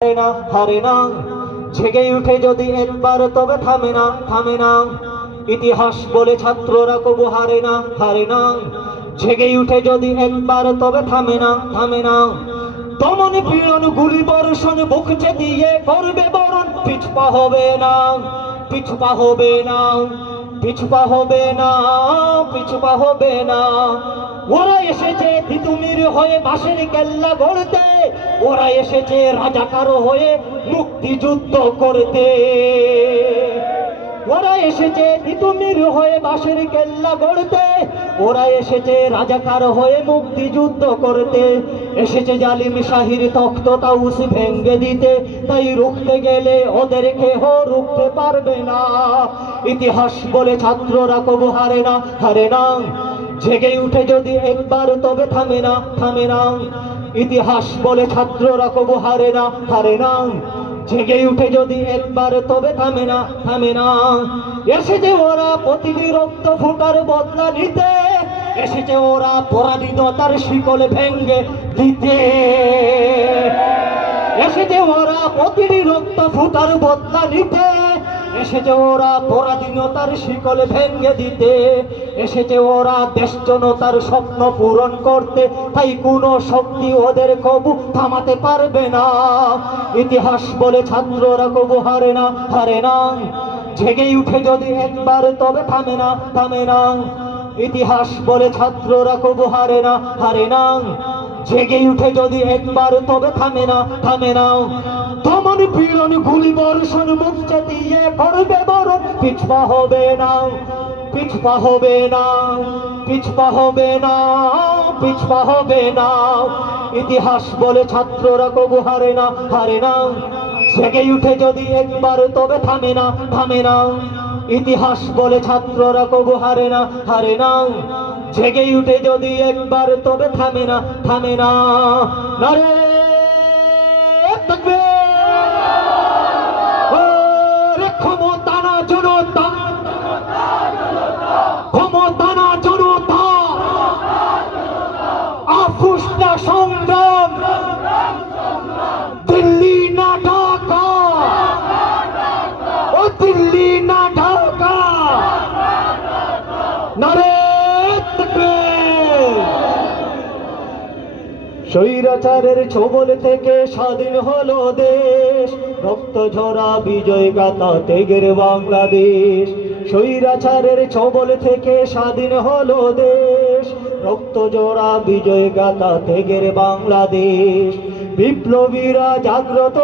হারে না, জেগে উঠে যদি একবার তবে থামে না। ইতিহাস বলে ছাত্ররা কবু হারে না, জেগে উঠে যদি একবার তবে থামে না। দমন পীড়ন গুলি বর্ষণ বুকছে দিয়ে করবে বরণ, পিছপা হবে না। ওরা এসেছে তিতুমির হয়ে বাঁশের কেল্লা গড়তে, ওরা এসেছে রাজাকার হয়ে মুক্তিযুদ্ধ করতে। ওরা এসেছে তিতুমির হয়ে বাঁশের কেল্লা গড়তে, ওরা এসেছে রাজাকার হয়ে মুক্তিযুদ্ধ করতে। এসেছে জালিম শাহির তখ্ত তাউস ভেঙ্গে দিতে, তাই রুখতে গেলে ওদের কেহ রুখতে পারবে না। ইতিহাস বলে ছাত্ররা কবু হারে না, জেগে উঠে যদি একবার তবে থামে না। ইতিহাস বলে ছাত্ররা কবু হারে না, জেগে উঠে যদি একবার তবে থামে না। এসেছে ওরা প্রতিটি রক্ত ফুটার বদলা নিতে, এসেছে ওরা পরাধীনতার শিকল ভেঙ্গে দিতে। এসেছে ওরা প্রতিটি রক্ত ফুটার বদলা নিতে, এসেছে ওরা পরাধীনতার শিকল ভেঙ্গে দিতে। এসেছে ওরা দেশ জনতার স্বপ্ন পূরণ করতে, তাই কোনো শক্তি ওদের কবু থামাতে পারবে না। ইতিহাস বলে ছাত্ররা কবু হারে না, জেগে উঠে যদি একবার তবে থামে না। ইতিহাস বলে ছাত্ররা কবু হারে না, জেগে উঠে যদি একবার তবে থামে না। দমন পীড়ন গুলি বর্ষণ মুখে দিয়ে করবে বরণ, পিছপা হবে না। ইতিহাস বলে ছাত্ররা কবু হারে না, জেগে উঠে যদি একবার তবে থামে না। ইতিহাস বলে ছাত্ররা কবু হারে না, জেগে উঠে যদি একবার তবে থামে না। নারে তাকবীর! ক্ষমতা না জনতা, আফুস না সংগ্রাম, দিল্লি না ঢাকা, ও দিল্লি না ঢাকা। নারে তাকবীর! স্বৈরাচারের ছোবল থেকে স্বাধীন হলো দেশ, রক্ত ঝরা বিজয় গাথা ত্যাগের বাংলাদেশ। স্বৈরাচারের ছোবল থেকে স্বাধীন হলো দেশ, রক্ত ঝরা বিজয় গাথা ত্যাগের বাংলাদেশ। বিপ্লবীরা জাগ্রত